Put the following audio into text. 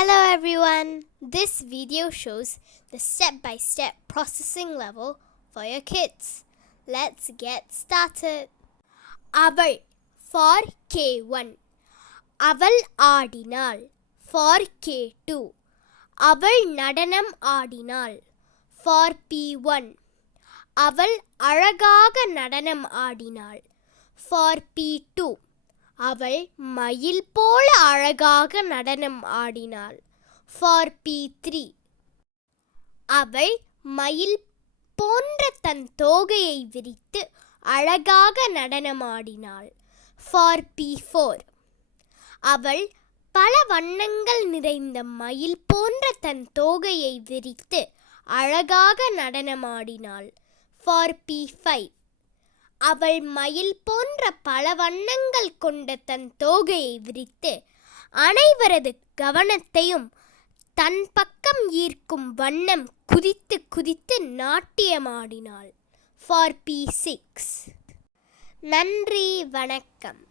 Hello everyone! This video shows the step-by-step processing level for your kids. Let's get started. அவள் for K1. அவள் ஆடினாள் for K2. அவள் நடனம் ஆடினாள் for P1. அவள் அழகாக நடனம் ஆடினாள் for P2. அவள் மயில் போல அழகாக நடனம் ஆடினாள் for P3. அவள் மயில் போன்ற தன் தோகையை விரித்து அழகாக நடனமாடினாள் for P4. அவள் பல வண்ணங்கள் நிறைந்த மயில் போன்ற தன் தோகையை விரித்து அழகாக நடனமாடினாள் for P5. அவள் மயில் போன்ற பல வண்ணங்கள் கொண்ட தன் தோகையை விரித்து அனைவரது கவனத்தையும் தன் பக்கம் ஈர்க்கும் வண்ணம் குதித்து குதித்து நாட்டியமாடினாள் for P6. நன்றி, வணக்கம்.